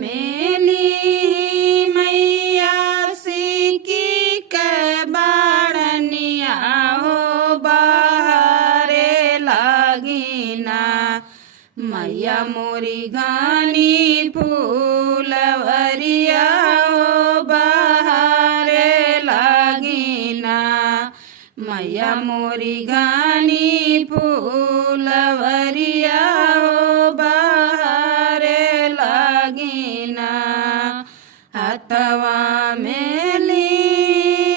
मेली मैया सिकी के बाड़निया हो बहारे लागिना। मैया मोरी घानी फूलवरिया हो बहारे लागिना। मैया मोरी घानी फूलवरिया हो बहारे लागिना। हथवा मेली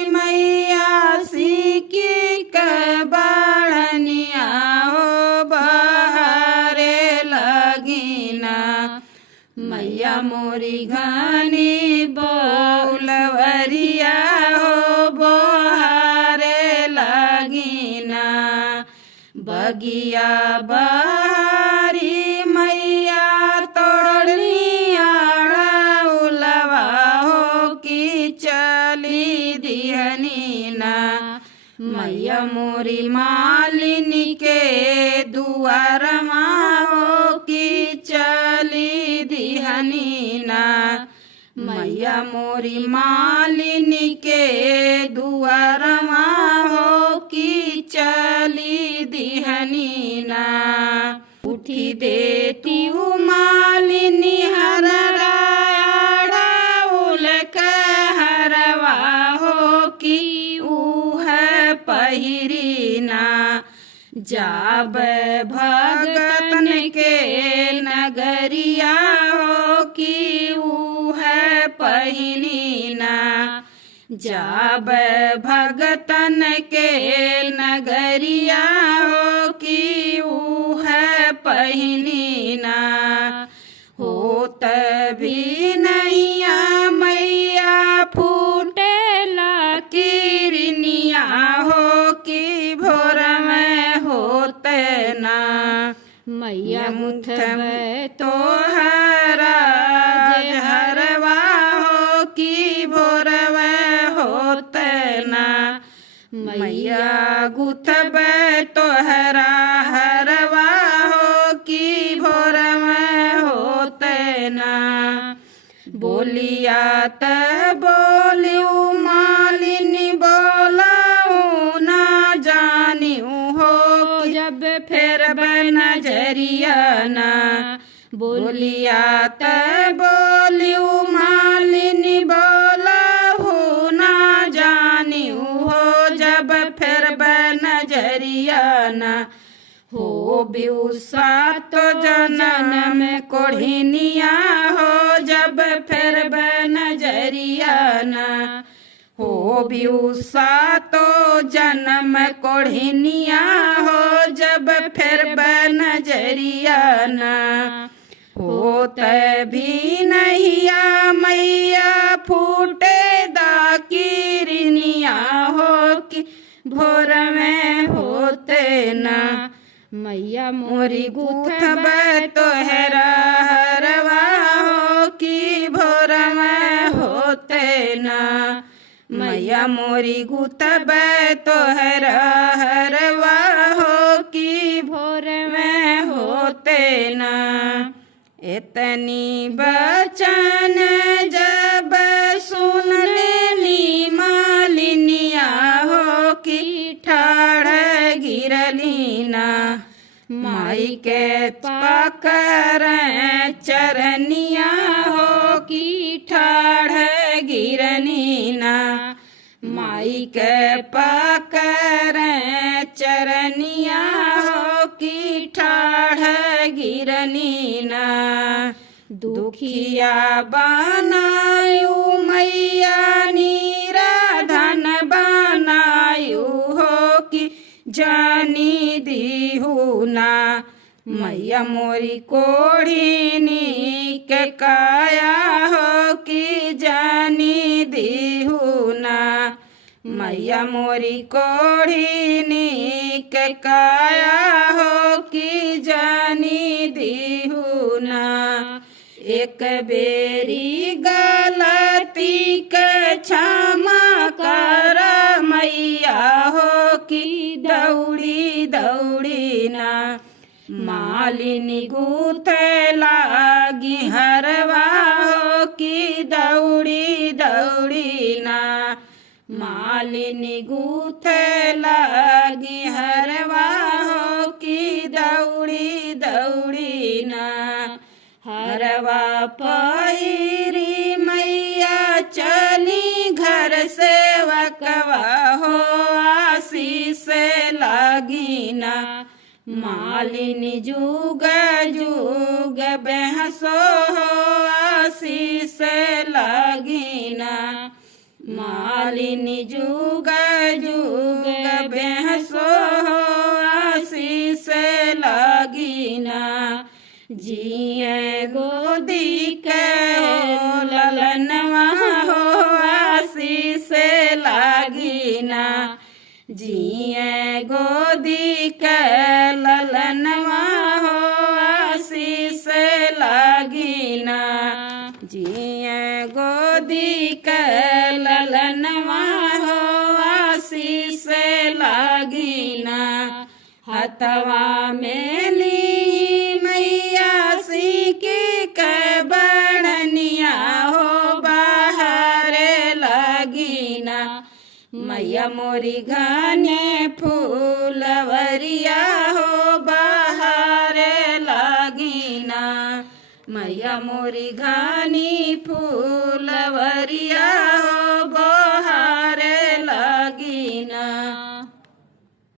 मैया सिकी के बाड़निया हो बहारे लागिना। मैया मोरी घानी फूलवरिया हो बहारे लागिना। बगिया बहारी मैया तोड़नी आड़उलवा हो की चली दिहनीना। मैया मोरी मालिनी के दुआरमा हो की चली दिहनीना। मैया मोरी मालिनी के दुआरमा हो की चली दिहनीना। उठी देती मालिनी हरराउल के हरवा हो की ऊह पहिरीना। जाब भगतन के नगरिया हो की ऊह पहिनीना। जाब भगतन के नगरिया हो की ऊह पहिनीना। होत भी नैया मैया फूटेला किरनिया हो की भोर में होते ना। मैया मुथबे तो हरा हरवा हो की भोर में होते ना। मैया गुथबे तो हरा हरवा हो की भोर में होते ना। बोलिया त बोलियो मालिनी बोलाऊ ना जानियो हो जब फिर नजरिया ना। बोलिया त बोलियो मालिनी बोलाऊ ना जानियो हो जब फिर नजरिया ना। हो बिउसा तो जनम कोढ़िनिया हो जब फिर नजरिया ना। हो बिउसा तो जन्म कोढ़िनिया हो जब फिर नजरिया ना। होत भी नैया मैया फूटे दा किरनिया हो कि भोर में होते ना। मैया मोरी गुथब तो हेरा हरवा हो की भोर में होते ना। मैया मोरी गुथब तो हेरा हरवा हो की भोर में होते ना। इतनी बचन जब सुन लेनी मालिनिया हो की ठाड़ गिरलीना। माई के पकर चरनिया हो की ठाड़ गिरनीना। माई के पकर चरनिया हो की ठाड़ गिरनीना। दुखिया बनायु मैया निराधन बनायु हो की जानी दीहू ना। मैया मोरी कोढ़िनी के काया हो की जानी दीहू ना। मैया मोरी कोढ़िनी के काया हो की जानी दीहू ना। एक बेरी गलती के क्षमा कर मैया हो की दौड़ी दौड़ी ना। मालिनी गुथे लागी हरवा हो मालिनी गूथे लागी हरवा हो की दौड़ी दौड़ी ना हरवा पहिरी मैया चली घर से वकवा हो आशीष लागी ना मालिनी जुग जुग बहसो हो आशीष लागी ना मालिनी जुग जुग बहसो हो आशीष लागी ना जिए गोदी के ललनवा हो आशीष लागी ना जिए गोदी के ललनवा हो आशीष लागी ना जिए गोदी के ललनवा हो आशीष लागी ना हथवा में ली मैया सीकी के बड़निया हो बाहर लागी ना मैया मोरी घने फूलवरिया हो बाहर लागी ना मैया मोरी घनी फूलवरिया हो